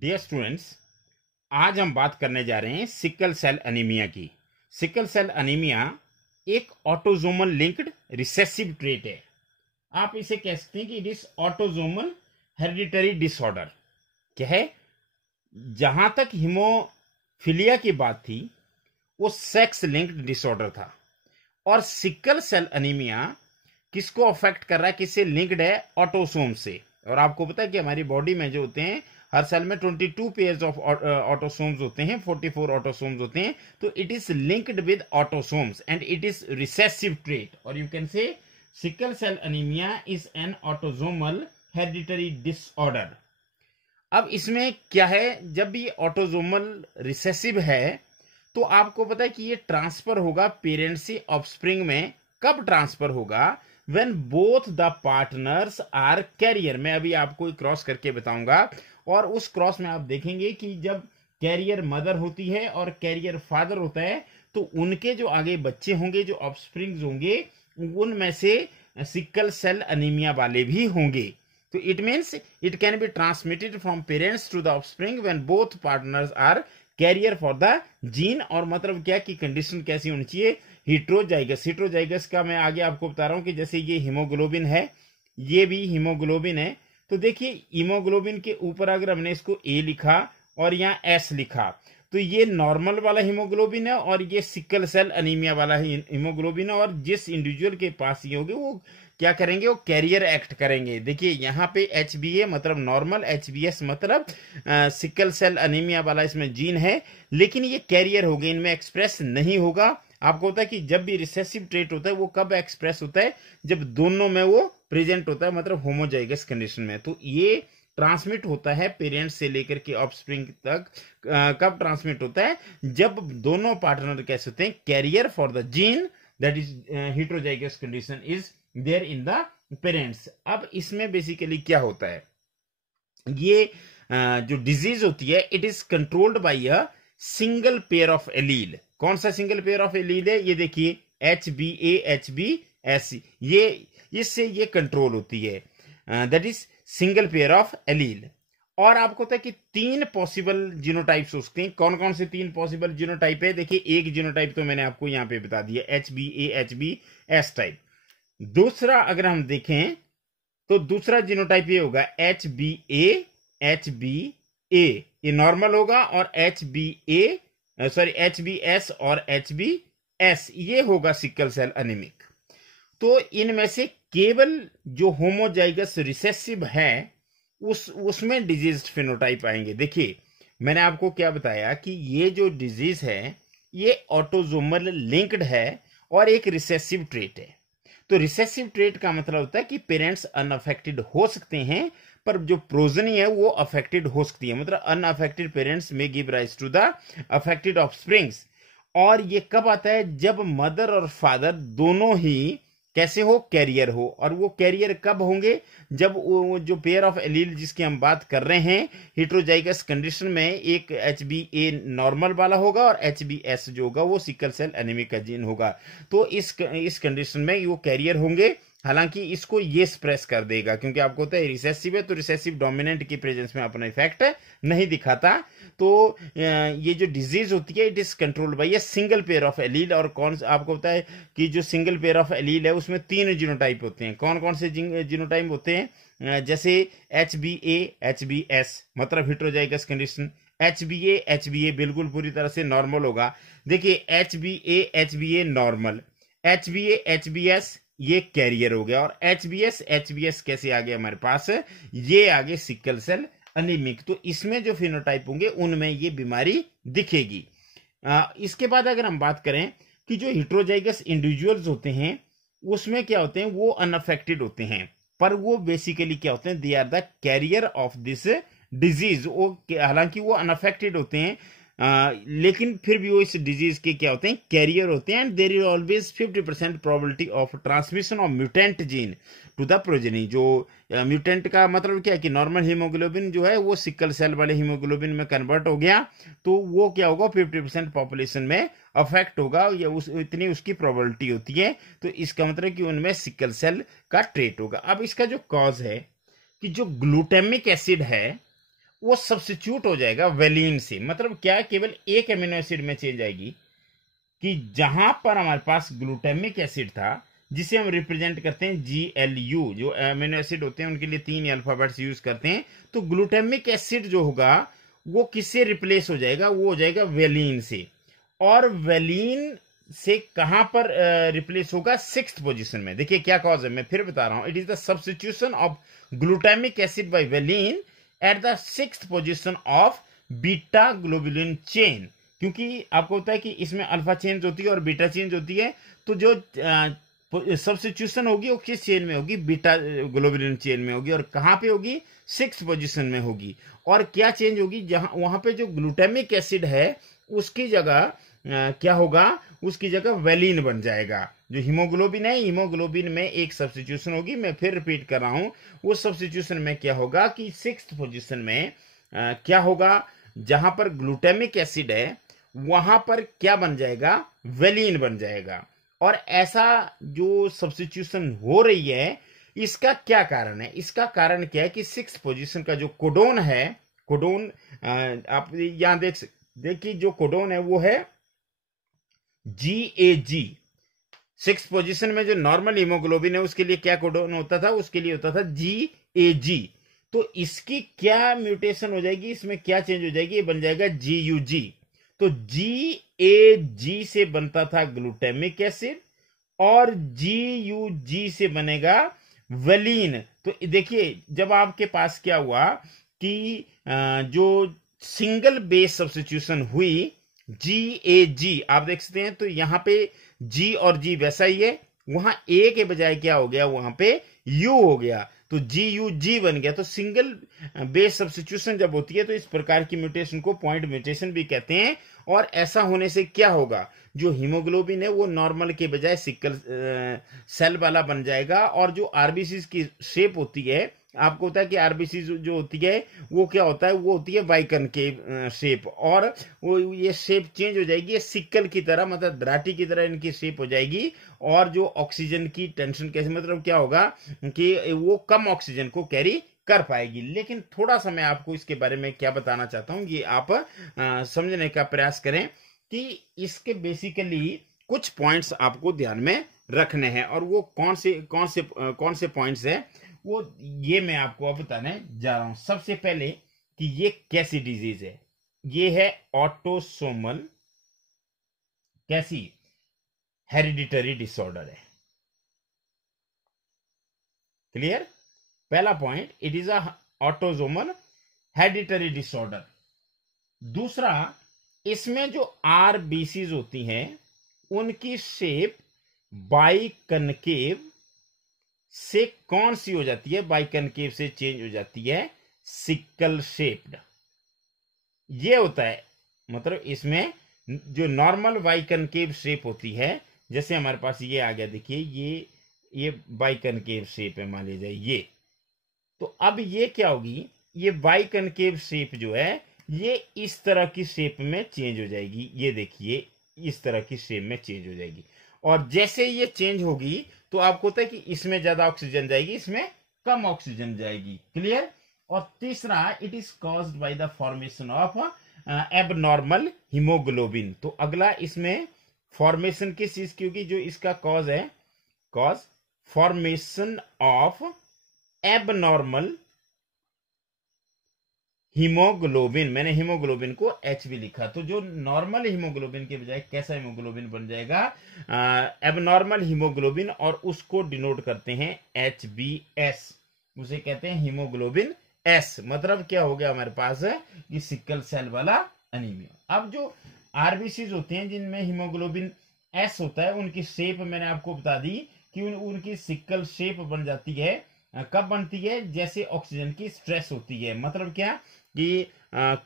Dear students, आज हम बात करने जा रहे हैं सिकल सेल एनीमिया की। सिकल सेल एनीमिया एक ऑटोजोमल लिंक्ड रिसेसिव ट्रेट है। आप इसे कह सकते हैं कि it is autosomal hereditary disorder. क्या है? जहां तक हीमोफिलिया की बात थी, वो सेक्स लिंक्ड डिसऑर्डर था। और सिकल सेल एनीमिया किसको अफेक्ट कर रहा है, किससे लिंक्ड है? ऑटोसोम से। और आपको पता है कि हमारी बॉडी में जो होते हैं, हर सेल में 22 पेयर्स ऑफ ऑटोसोम्स होते हैं, 44 ऑटोसोम्स होते हैं। तो it is linked with autosomes and it is recessive trait. और you can say sickle cell anaemia is an autosomal hereditary disorder. अब इसमें क्या है, जब भी ऑटोजोमल रिसेसिव है तो आपको पता है कि ये ट्रांसफर होगा पेरेंट्स से ऑफस्प्रिंग में। कब ट्रांसफर होगा? When both the partners are carrier. मैं अभी आपको क्रॉस करके बताऊंगा। और उस क्रॉस में आप देखेंगे कि जब कैरियर मदर होती है और कैरियर फादर होता है, तो उनके जो आगे बच्चे होंगे, जो ऑफस्प्रिंग्स होंगे, उनमें से सिकल सेल एनीमिया वाले भी होंगे। तो it means it can be transmitted from parents to the offspring when both partners are carrier for the gene. और मतलब क्या कि कंडीशन कैसी होनी चाहिए? हिट्रोजाइगस। हिट्रोजाइगस का मैं आगे आपको बता रहा हूं कि जैसे ये हीमोग्लोबिन है, ये भी हीमोग्लोबिन है। तो देखिए, हीमोग्लोबिन के ऊपर अगर हमने इसको ए लिखा और यहाँ एस लिखा, तो ये नॉर्मल वाला हीमोग्लोबिन है और ये सिकल सेल एनीमिया वाला हीमोग्लोबिन है। और जिस इंडिविजुअल के पास ये होगी, वो क्या करेंगे? वो कैरियर एक्ट करेंगे। देखिए यहाँ पे HbA मतलब नॉर्मल, HbS मतलब सिकल सेल एनीमिया वाला इसमें जीन है, लेकिन ये कैरियर हो गए, इनमें एक्सप्रेस नहीं होगा। आपको होता है कि जब भी रिसेसिव ट्रेट होता है वो कब एक्सप्रेस होता है? जब दोनों में वो प्रेजेंट होता है, मतलब होमोजाइगस कंडीशन में। तो ये ट्रांसमिट होता है पेरेंट्स से लेकर के ऑफस्प्रिंग तक। कब ट्रांसमिट होता है? जब दोनों पार्टनर कैसे होते हैं? Carrier for the gene that is heterozygous condition is there in the parents. अब इसमें बेसिकली क्या होता है? ये जो डिजीज होती है, it is controlled by a single pair of allele. कौन सा सिंगल पेयर ऑफ एलील है? ये देखिए HbA HbS, ये इससे ये कंट्रोल होती है। That is single pair of allele. और आपको पता है कि 3 पॉसिबल जीनोटाइप्स हो सकते हैं। कौन कौन से 3 पॉसिबल जीनोटाइप है? देखिए, एक जीनोटाइप तो मैंने आपको यहां पे बता दिया, HbA HbS टाइप। दूसरा अगर हम देखें तो दूसरा जीनोटाइप ये होगा HbA HbA, ये नॉर्मल होगा। और HbS और HbS ये होगा सिकल सेल एनीमिक। तो इनमें से केवल जो होमोजाइगस रिसेसिव है उसमें डिजीज फिनोटाइप आएंगे। देखिए, मैंने आपको क्या बताया कि ये जो डिजीज है ये ऑटोजोमल लिंक्ड है और एक रिसेसिव ट्रेट है। तो रिसेसिव ट्रेट का मतलब होता है कि पेरेंट्स अनअफेक्टेड हो सकते हैं, पर जो प्रोजनी है वो अफेक्टेड हो सकती है। मतलब अनअफेक्टेड पेरेंट्स में give rise to the affected offsprings. और ये कब आता है? जब मदर और फादर दोनों ही कैसे हो? कैरियर हो। और वो कैरियर कब होंगे? जब वो जो पेयर ऑफ एलील जिसकी हम बात कर रहे हैं, हेटेरोजाइगस कंडीशन में, एक HbA नॉर्मल वाला होगा और HbS जो होगा वो सिकल सेल एनीमिक का जीन होगा। तो इस कंडीशन में वो कैरियर होंगे। हालांकि इसको ये स्प्रेस कर देगा, क्योंकि आपको होता है रिसेसिव है, तो रिसेसिव डोमिनेंट की प्रेजेंस में अपना इफेक्ट नहीं दिखाता। तो ये जो डिजीज होती है, it is controlled by a single pair of allele. और कौन आपको पता है कि जो सिंगल पेयर ऑफ एलील है उसमें 3 जीनोटाइप होते हैं। कौन कौन से जीनोटाइप होते हैं? जैसे HbA HbS मतलब हेटेरोजाइगस कंडीशन। HbA बिल्कुल पूरी तरह से नॉर्मल होगा। देखिए, HbA HbA normal, HbA HbS ये कैरियर हो गया। और HbS कैसे आ गया हमारे पास? ये आगे सिकल सेल एनीमिक। तो इसमें जो फिनोटाइप होंगे उनमें ये बीमारी दिखेगी। इसके बाद अगर हम बात करें कि जो हेटेरोजाइगस इंडिविजुअल्स होते हैं उसमें क्या होते हैं? वो अनअफेक्टेड होते हैं, पर वो बेसिकली क्या होते हैं? They are the carrier of this disease. वो हालांकि वो अनअफेक्टेड होते हैं, लेकिन फिर भी वो इस डिजीज के क्या होते हैं? कैरियर होते हैं। And there is always 50% probability of transmission of mutant gene to the progeny. जो म्यूटेंट का मतलब क्या है कि नॉर्मल हीमोग्लोबिन जो है वो सिकल सेल वाले हीमोग्लोबिन में कन्वर्ट हो गया, तो वो क्या होगा? 50% पॉपुलेशन में अफेक्ट होगा, या इतनी उसकी प्रोबेबिलिटी होती है। तो इसका मतलब कि उनमें सिकल सेल का ट्रेट होगा। अब इसका जो कॉज है कि जो ग्लूटामिक एसिड है वो सब्स्टिट्यूट हो जाएगा वेलिन से। मतलब क्या, केवल एक अमीनो एसिड में चेंज आएगी कि जहां पर हमारे पास ग्लूटामिक एसिड था, जिसे हम रिप्रेजेंट करते हैं GLU, जो अमीनो एसिड होते हैं उनके लिए 3 अल्फाबेट्स यूज करते हैं, तो ग्लूटामिक एसिड जो होगा वो किससे रिप्लेस हो जाएगा, वो हो जाएगा वेलिन से। और वेलिन से कहां पर रिप्लेस होगा, 6th पोजीशन में। देखिए क्या कॉज है, मैं फिर बता रहा हूं, it is the substitution of glutamic acid by valine at the 6th position of beta globulin chain. क्योंकि आपको होता है कि इसमें अल्फा चेंज होती है और बीटा चेंज होती है, तो जो सब्स्टिट्यूशन होगी वो किस चेन में होगी, बीटा ग्लोबुलिन चेन में होगी। और कहां पे होगी, 6th पोजीशन में होगी। और क्या चेंज होगी, जहां वहां पे जो ग्लूटामिक एसिड है उसकी जगह क्या होगा, उसकी जगह वेलिन बन जाएगा। जो हीमोग्लोबिन है, हीमोग्लोबिन में एक सब्स्टिट्यूशन होगी, मैं फिर रिपीट कर रहा हूं, वो सब्स्टिट्यूशन में क्या होगा कि 6th पोजीशन में क्या होगा, जहां पर ग्लूटामिक एसिड है वहां पर क्या बन जाएगा, वेलिन बन जाएगा। और ऐसा जो सब्स्टिट्यूशन हो रही है, इसका क्या कारण है, इसका कारण क्या है कि 6th पोजीशन का जो कोडोन है, कोडोन आप यहां देखिए जो कोडोन है वो है GAG। 6th पोजीशन में जो नॉर्मल हीमोग्लोबिन है उसके लिए क्या कोडोन होता था, उसके लिए होता था GAG। तो इसकी क्या म्यूटेशन हो जाएगी, इसमें क्या चेंज हो जाएगी, ये बन जाएगा GUG। तो GAG से बनता था ग्लूटामिक एसिड और GUG से बनेगा वेलिन। तो देखिए जब आपके पास क्या हुआ कि जो सिंगल बेस सब्स्टिट्यूशन हुई GAG, आप देख सकते हैं, तो यहां पे G और G वैसा ही है, वहां A के बजाय क्या हो गया, वहां पे U हो गया, तो GUG बन गया। तो सिंगल बेस सब्स्टिट्यूशन जब होती है तो इस प्रकार की म्यूटेशन को पॉइंट म्यूटेशन भी कहते हैं। और ऐसा होने से क्या होगा, जो हीमोग्लोबिन है वो नॉर्मल के बजाय सिकल सेल वाला बन जाएगा। और जो आरबीसी की शेप होती है, आपको होता है कि आरबीसी जो होती है वो क्या होता है, वो होती है बाइकन के शेप, और वो ये शेप चेंज हो जाएगी, ये सिक्कल की तरह, मतलब दराटी की तरह इनकी शेप हो जाएगी। और जो ऑक्सीजन की टेंशन कैसे, मतलब क्या होगा कि वो कम ऑक्सीजन को कैरी कर पाएगी। लेकिन थोड़ा सा मैं आपको इसके बारे में क्या बताना चाहता हूं, ये आप समझने का प्रयास करें कि इसके बेसिकली कुछ पॉइंट्स आपको ध्यान में रखने हैं। और वो कौन से पॉइंट्स है, वो ये मैं आपको अब बताने जा रहा हूं। सबसे पहले कि ये कैसी डिजीज है, ये है ऑटोसोमल कैसी हेरिडिटरी डिसऑर्डर है। क्लियर, पहला point, it is a autosomal hereditary disorder. दूसरा, इसमें जो आरबीसीज होती हैं उनकी शेप बाइकनकेव से कौन सी हो जाती है, बाइकनकेव से चेंज हो जाती है सिकल शेप्ड। ये होता है, मतलब इसमें जो नॉर्मल बाइकनकेव शेप होती है, जैसे हमारे पास ये आ गया, देखिए ये बाइकनकेव शेप है, मान लीजिए ये। तो अब ये क्या होगी, ये बाइकनकेव शेप जो है ये इस तरह की शेप में चेंज हो जाएगी। ये देखिए इस तरह की शेप में चेंज हो जाएगी। और जैसे ये चेंज होगी तो आपको होता है कि इसमें ज्यादा ऑक्सीजन जाएगी, इसमें कम ऑक्सीजन जाएगी। क्लियर। और तीसरा, it is caused by the formation of abnormal haemoglobin. तो अगला इसमें फॉर्मेशन किस चीज की होगी, जो इसका कॉज है, cause formation of abnormal haemoglobin. मैंने हीमोग्लोबिन को H भी लिखा, तो जो नॉर्मल हीमोग्लोबिन के बजाय कैसा हीमोग्लोबिन बन जाएगा, एबनॉर्मल हीमोग्लोबिन, और उसको डिनोट करते हैं HbS, उसे कहते हैं हीमोग्लोबिन S। मतलब क्या हो गया हमारे पास है, ये सिकल सेल वाला एनीमिया। अब जो आरबीसीज होते हैं जिनमें हीमोग्लोबिन S होता है, उनकी शेप मैंने आपको बता दी कि उनकी सिकल शेप बन जाती है। कब बनती है, जैसे ऑक्सीजन की स्ट्रेस होती है। मतलब क्या कि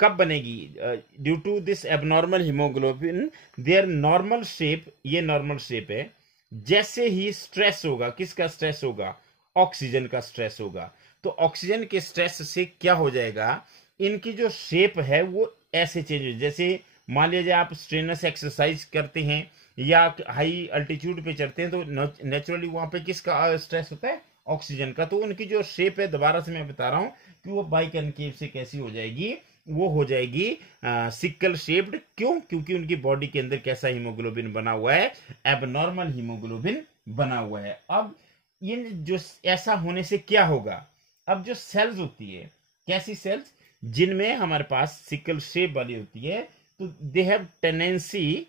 कब बनेगी, due to this abnormal haemoglobin their normal shape, ये नॉर्मल शेप है, जैसे ही स्ट्रेस होगा, किसका स्ट्रेस होगा, ऑक्सीजन का स्ट्रेस होगा, तो ऑक्सीजन के स्ट्रेस से क्या हो जाएगा, इनकी जो शेप है वो ऐसे चेंज हो, जैसे मान लीजिए आप स्ट्रेनस एक्सरसाइज करते हैं या हाई अल्टीट्यूड पे चढ़ते हैं, तो नेचुरली वहां पे किसका स्ट्रेस होता है, ऑक्सीजन का। तो उनकी जो शेप है, दोबारा से मैं बता रहा हूं कि वो बाइकनकेव से कैसी हो जाएगी, वो हो जाएगी सिकल शेप्ड। क्यों? क्योंकि उनकी बॉडी के अंदर कैसा हीमोग्लोबिन बना हुआ है, एबनॉर्मल हीमोग्लोबिन बना हुआ है। अब इन जो ऐसा होने से क्या होगा, अब जो सेल्स होती है, कैसी सेल्स, जिनमें हमारे पास सिकल शेप वाली होती है, तो they have tendency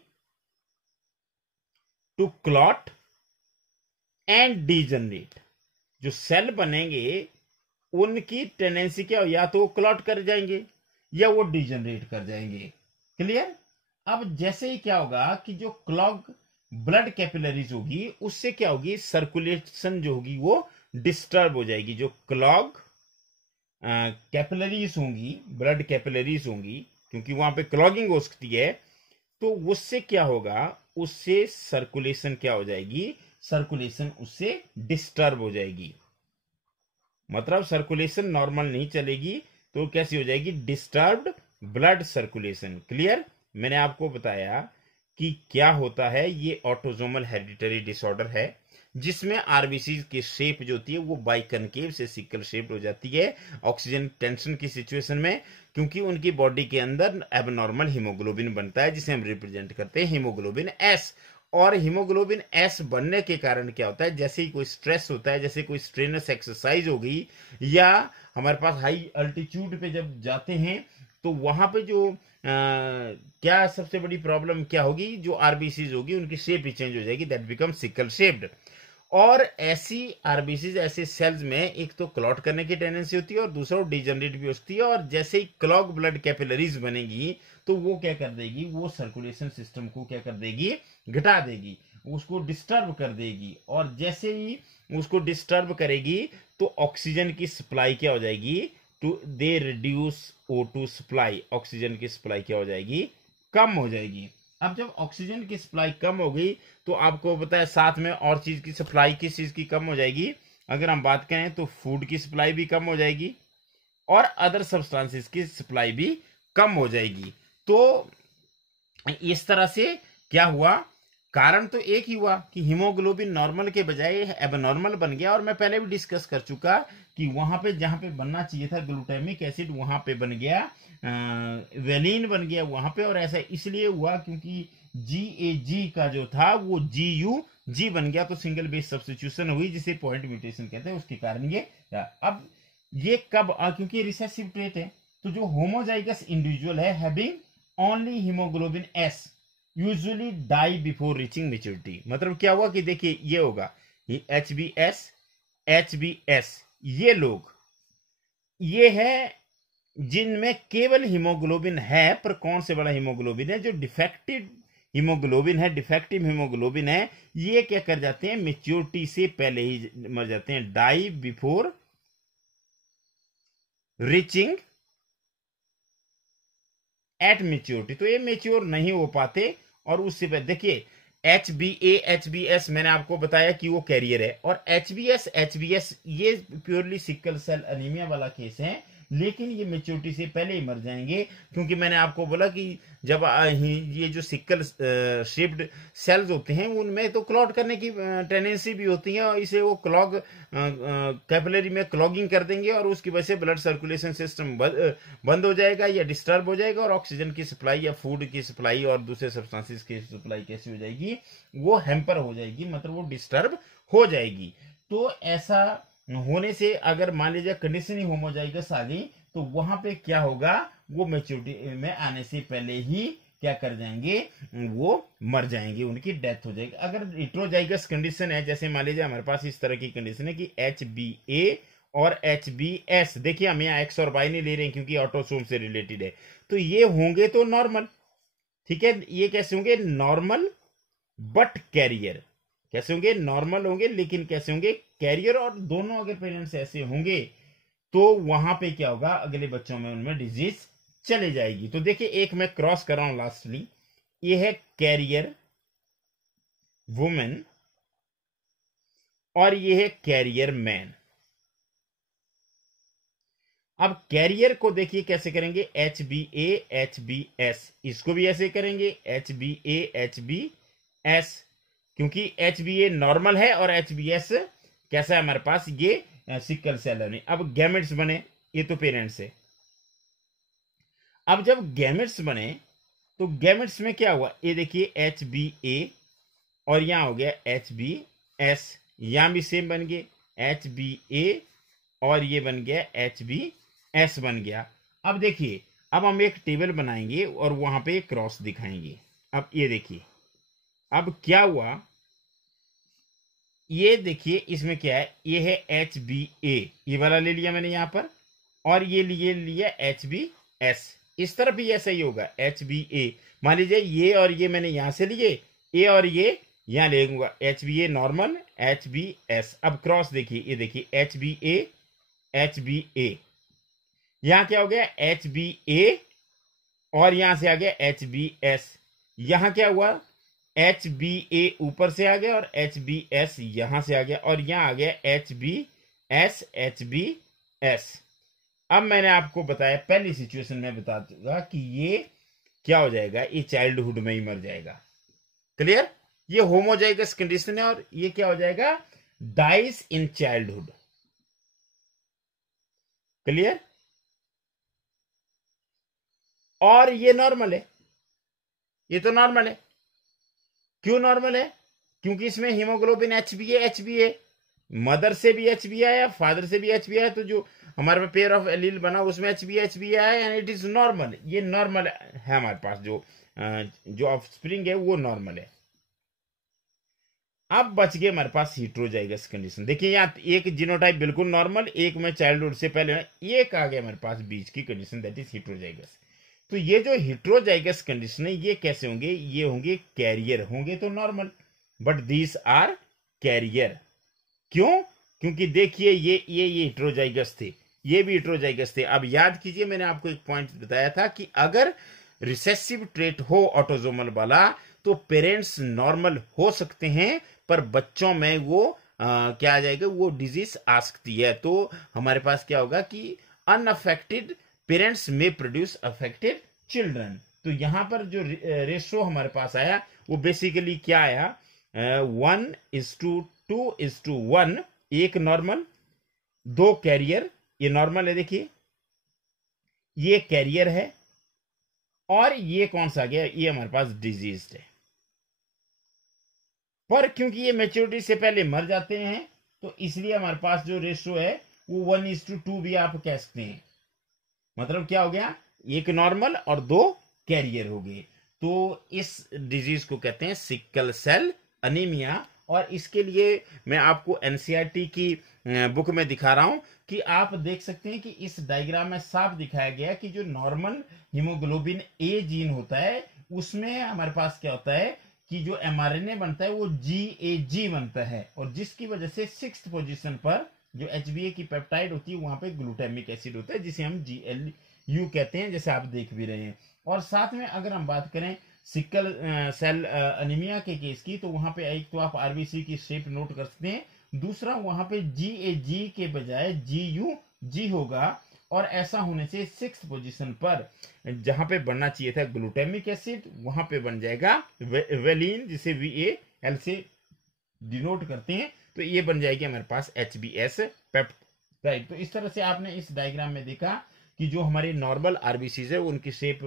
to clot and degenerate. जो सेल बनेंगे उनकी टेंडेंसी क्या हो, या तो वो क्लॉट कर जाएंगे या वो डिजनरेट कर जाएंगे। क्लियर? अब जैसे ही क्या होगा कि जो क्लॉग ब्लड कैपिलरीज होगी, उससे क्या होगी, सर्कुलेशन जो होगी वो डिस्टर्ब हो जाएगी। जो क्लॉग कैपिलरीज होंगी, ब्लड कैपिलरीज होंगी, क्योंकि वहां पे क्लॉगिंग हो सकती है, तो उससे क्या होगा, उससे सर्कुलेशन क्या हो जाएगी, सर्कुलेशन उससे डिस्टर्ब हो जाएगी। मतलब सर्कुलेशन नॉर्मल नहीं चलेगी, तो कैसी हो जाएगी, डिस्टर्ब्ड ब्लड सर्कुलेशन। क्लियर? मैंने आपको बताया कि क्या होता है, ये ऑटोसोमल हेरिडिटरी डिसऑर्डर है, जिसमें आरबीसी की शेप जो होती है वो बाइकनकेव से सिकल शेप हो जाती है ऑक्सीजन टेंशन की सिचुएशन में, क्योंकि उनकी बॉडी के अंदर एबनॉर्मल हीमोग्लोबिन बनता है, जिसे हम रिप्रेजेंट करते हैं हीमोग्लोबिन एस। और हीमोग्लोबिन एस बनने के कारण क्या होता है, जैसे ही कोई स्ट्रेस होता है, जैसे कोई स्ट्रेनस एक्सरसाइज हो गई, या हमारे पास हाई अल्टीट्यूड पे जब जाते हैं, तो वहां पे जो क्या सबसे बड़ी प्रॉब्लम क्या होगी, जो आरबीसीज होगी उनकी शेप ही चेंज हो जाएगी, दैट बिकम सिकल शेप्ड। और ऐसी आरबीसीज, ऐसे सेल्स में एक तो क्लॉट करने की टेंडेंसी होती है और दूसरा डिजनरेट भी होती है। और जैसे ही क्लॉग ब्लड कैपिलरीज बनेगी, तो वो क्या कर देगी, वो सर्कुलेशन सिस्टम को क्या कर देगी, घटा देगी, उसको डिस्टर्ब कर देगी। और जैसे ही उसको डिस्टर्ब करेगी, तो ऑक्सीजन की सप्लाई क्या हो जाएगी, to they reduce O2 supply, oxygen की सप्लाई क्या हो जाएगी, कम हो जाएगी। अब जब ऑक्सीजन की सप्लाई कम हो गई, तो आपको पता है साथ में और चीज की सप्लाई, किस चीज की कम हो जाएगी, अगर हम बात करें तो फूड की सप्लाई भी कम हो जाएगी और अदर सब्सटेंसेस की सप्लाई भी कम हो जाएगी। तो इस तरह से क्या हुआ, कारण तो एक ही हुआ कि हीमोग्लोबिन नॉर्मल के बजाय एबनॉर्मल बन गया। और मैं पहले भी डिस्कस कर चुका कि वहां पे जहां पे बनना चाहिए था ग्लूटामिक एसिड, वहां पे बन गया वेलिन बन गया वहां पे। और ऐसा इसलिए हुआ क्योंकि GAG का जो था वो GUG बन गया, तो सिंगल बेस सब्स्टिट्यूशन हुई, जिसे पॉइंट म्यूटेशन कहते हैं, उसके कारण ये। अब ये कब, क्योंकि रिसेसिव ट्रेट है, तो जो होमोजाइगस इंडिविजुअल है having only haemoglobin S usually die before reaching maturity. मतलब क्या हुआ कि देखिए ये होगा, ये HbS ये लोग, ये है जिनमें केवल हीमोग्लोबिन है, पर कौन से वाला हीमोग्लोबिन है, जो डिफेक्टिव हीमोग्लोबिन है, डिफेक्टिव हीमोग्लोबिन है, ये क्या कर जाते हैं, मेच्योरिटी से पहले ही मर जाते हैं, die before reaching at maturity. तो ये मेच्योर नहीं हो पाते। और उससे पहले देखिए HbS मैंने आपको बताया कि वो कैरियर है, और HbS ये प्योरली सिकल सेल अनीमिया वाला केस है, लेकिन ये मेच्योरिटी से पहले ही मर जाएंगे। क्योंकि मैंने आपको बोला कि जब ये जो सिकल शेप्ड सेल्स होते हैं, उनमें तो क्लॉट करने की टेंडेंसी भी होती है, और इसे वो क्लॉग कैपिलरी में क्लॉगिंग कर देंगे, और उसकी वजह से ब्लड सर्कुलेशन सिस्टम बंद हो जाएगा या डिस्टर्ब हो जाएगा, और ऑक्सीजन की सप्लाई या फूड की सप्लाई और दूसरे सब्सटेंसेस की सप्लाई कैसी हो जाएगी, वो हैम्पर हो जाएगी, मतलब वो डिस्टर्ब हो जाएगी। तो ऐसा होने से अगर मान लीजिए कंडीशन ही होमोजाइगस आ गई, तो वहां पे क्या होगा, वो मेच्योरिटी में आने से पहले ही क्या कर जाएंगे, वो मर जाएंगे, उनकी डेथ हो जाएगी। अगर हेटेरोजाइगस कंडीशन है, जैसे मान लीजिए हमारे पास इस तरह की कंडीशन है कि HbA और HbS, देखिए हम यहाँ X और Y नहीं ले रहे हैं क्योंकि ऑटोसोम से रिलेटेड है, तो ये होंगे तो नॉर्मल, ठीक है। ये कैसे होंगे, नॉर्मल बट कैरियर। कैसे होंगे, नॉर्मल होंगे लेकिन कैसे होंगे, कैरियर। और दोनों अगर पेरेंट्स ऐसे होंगे, तो वहां पे क्या होगा, अगले बच्चों में उनमें डिजीज चले जाएगी। तो देखिए एक मैं क्रॉस कर रहा हूं लास्टली, ये है कैरियर वुमेन और ये है कैरियर मैन। अब कैरियर को देखिए कैसे करेंगे, HbA HbS, इसको भी ऐसे करेंगे HbA HbS, क्योंकि HbA नॉर्मल है और HbS कैसा है हमारे पास, ये सिकल सेल है। अब गैमेट्स बने, ये तो पेरेंट्स है। अब जब गैमेट्स बने तो गैमेट्स में क्या हुआ, ये देखिए HBA और यहां हो गया HBS, यहां भी सेम बन गए HBA और ये बन गया HBS बन गया। अब देखिए, अब हम एक टेबल बनाएंगे और वहां पे क्रॉस दिखाएंगे। अब ये देखिए, अब क्या हुआ, ये देखिए इसमें क्या है, ये है HBA, ये वाला ले लिया मैंने यहां पर, और ये लिया HBS। इस तरफ भी ऐसा ही होगा HBA। मान लीजिए ये और ये मैंने यहां से लिए, ए और ये यहां ले लूंगा, HBA नॉर्मल HBS। अब क्रॉस देखिए, ये देखिए HBA HBA, यहां क्या हो गया HBA और यहां से आ गया HBS। यहां क्या हुआ, HBA ऊपर से आ गया और HBS यहां से आ गया और यहां आ गया HBS HBS। अब मैंने आपको बताया पहली सिचुएशन में बता दूंगा कि ये क्या हो जाएगा, ये चाइल्डहुड में ही मर जाएगा। क्लियर, ये होमोजाइगस कंडीशन है और ये क्या हो जाएगा, डाइज इन चाइल्डहुड। क्लियर, और ये नॉर्मल है, ये तो नॉर्मल है। क्यों नॉर्मल है, क्योंकि इसमें हीमोग्लोबिन HbA मदर से भी HbA आया, फादर से भी HbA आया, तो जो हमारे पास पेयर ऑफ एलील बना उसमें HbA आया, एंड इट इज नॉर्मल। ये नॉर्मल है हमारे पास, जो ऑफस्प्रिंग है वो नॉर्मल है। अब बच गए हमारे पास हिट्रोजाइगस कंडीशन। देखिए यहाँ एक जीनोटाइप बिल्कुल नॉर्मल, एक में चाइल्डहुड से पहले, एक आ गया हमारे पास बीच की कंडीशन, दैट इज हिट्रोजाइगस। तो ये जो हिट्रोजाइगस कंडीशन है ये कैसे होंगे, ये होंगे कैरियर, होंगे तो normal, but these are carrier. क्यों, क्योंकि देखिए ये हिट्रोजाइगस थे, ये भी हिट्रोजाइगस थे। अब याद कीजिए, मैंने आपको एक पॉइंट बताया था कि अगर रिसेसिव ट्रेट हो ऑटोजोमल वाला तो पेरेंट्स नॉर्मल हो सकते हैं, पर बच्चों में वो क्या आ जाएगा, वो डिजीज आ सकती है। तो हमारे पास क्या होगा कि अनअफेक्टेड पेरेंट्स में प्रोड्यूस अफेक्टेड चिल्ड्रन। तो यहां पर जो रेशो हमारे पास आया वो बेसिकली क्या आया, 1:2:1, एक नॉर्मल 2 कैरियर। ये नॉर्मल है, देखिए ये कैरियर है, और ये कौन सा आ गया, ये हमारे पास डिजीज्ड है। पर क्योंकि ये मेच्योरिटी से पहले मर जाते हैं तो इसलिए हमारे पास जो रेशो है वो 1:2 भी आप कह सकते हैं। मतलब क्या हो गया, एक नॉर्मल और 2 कैरियर हो गए। तो इस डिजीज को कहते हैं सिकल सेल अनीमिया। और इसके लिए मैं आपको एनसीईआरटी की बुक में दिखा रहा हूं कि आप देख सकते हैं कि इस डायग्राम में साफ दिखाया गया कि जो नॉर्मल हीमोग्लोबिन ए जीन होता है उसमें हमारे पास क्या होता है कि जो एमआरएनए बनता है वो GAG बनता है, और जिसकी वजह से 6th पोजीशन पर जो HbA की पेप्टाइड होती है वहां पे ग्लूटामिक एसिड होता है जिसे हम GLU कहते हैं, जैसे आप देख भी रहे हैं। और साथ में अगर हम बात करें सिकल सेल अनीमिया के केस की, तो वहां पे एक तो आप आरबीसी की शेप नोट कर सकते हैं, दूसरा वहां पे GAG के बजाय GUG होगा, और ऐसा होने से 6th पोजीशन पर जहां पे बनना चाहिए था ग्लूटामिक एसिड वहां पे बन जाएगा वेलिन, जिसे VAL से डिनोट करते हैं। तो ये बन जाएगी हमारे पास HbS पेप्टाइड। तो इस तरह से आपने इस डायग्राम में देखा कि जो हमारे नॉर्मल आरबीसीज है उनकी शेप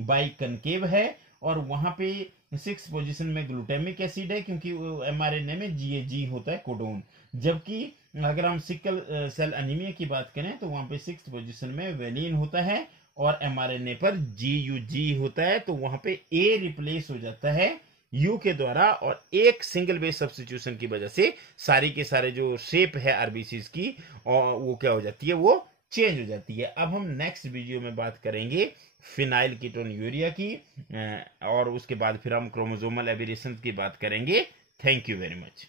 बाई कनकेव है, और वहां पे 6th पोजीशन में ग्लूटामिक एसिड है क्योंकि एमआरएनए में GAG होता है कोडोन। जबकि अगर हम सिकल सेल अनीमिया की बात करें तो वहां पे 6th पोजीशन में वेलिन होता है और एमआरएनए पर GUG होता है। तो वहां पे A रिप्लेस हो जाता है U के द्वारा, और एक सिंगल बेस सब्स्टिट्यूशन की वजह से सारी के सारे जो शेप है आरबीसीज की और वो क्या हो जाती है, वो चेंज हो जाती है। अब हम नेक्स्ट वीडियो में बात करेंगे फिनाइल कीटोन यूरिया की, और उसके बाद फिर हम क्रोमोसोमल एबेरेशन की बात करेंगे। Thank you very much.